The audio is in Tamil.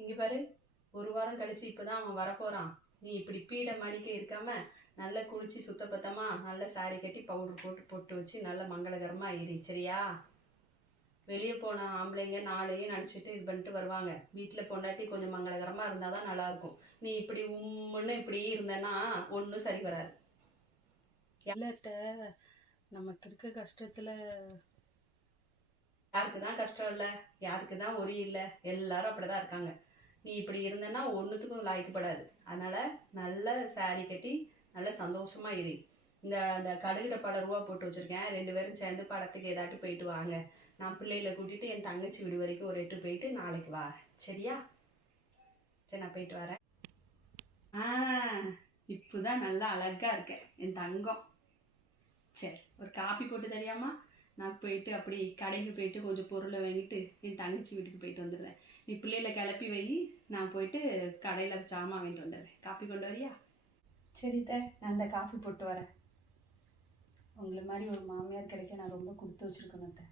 இங்கே பாரு, ஒரு வாரம் கழிச்சு இப்போ தான் அவன் வரப்போகிறான். நீ இப்படி பீடை மணிக்க இருக்காம நல்லா குளிச்சு சுத்தபத்தமாக நல்ல சாரி கட்டி பவுடர் போட்டு பொட்டு வச்சு நல்ல மங்களகரமாக இரு, சரியா? வெளியே போன ஆம்பளைங்க நாளையும் நடிச்சிட்டு இது பண்ணிட்டு வருவாங்க. வீட்டில் பொண்டாட்டி கொஞ்சம் மங்களகரமாக இருந்தால் தான் நல்லாயிருக்கும். நீ இப்படி உம்முன்னு இப்படி இருந்தேன்னா ஒன்றும் சரி வராது. இல்லத்த, நமக்கு இருக்க கஷ்டத்தில் யாருக்கு தான் கஷ்டம் இல்லை, யாருக்கு தான் ஒரி இல்லை, எல்லாரும் அப்படி தான் இருக்காங்க. நீ இப்படி இருந்தேன்னா ஒன்றுத்துக்கும் லாய்க்கப்படாது. அதனால் நல்ல சாரி கட்டி நல்ல சந்தோஷமாக இரு. இந்த கடுகு டப்பால ரூபா போட்டு வச்சுருக்கேன். 2 பேரும் சேர்ந்து படத்துக்கு ஏதாட்டு போயிட்டு வாங்க. நான் பிள்ளைகளை கூட்டிகிட்டு என் தங்கச்சி வீடு வரைக்கும் ஒரு 8 போயிட்டு நாளைக்கு வரேன், சரியா? சரி, நான் போயிட்டு வரேன். இப்போதான் நல்லா அழகாக இருக்கேன் என் தங்கம். சரி, ஒரு காப்பி போட்டு தெரியாமா? நான் போயிட்டு அப்படி கடைக்கு போயிட்டு கொஞ்சம் பொருளை வாங்கிட்டு என் தங்கச்சி வீட்டுக்கு போயிட்டு வந்துடுறேன். நீ பிள்ளைகளை கிளப்பி வை, நான் போயிட்டு கடையில் சாமான் வாங்கிட்டு வந்துடுறேன். காப்பி கொண்டு வரியா? சரித்த, நான் இந்த காஃபி போட்டு வரேன். உங்களை மாதிரி ஒரு மாமியார் கிடைக்க நான் ரொம்ப கொடுத்து வச்சுருக்கேன்.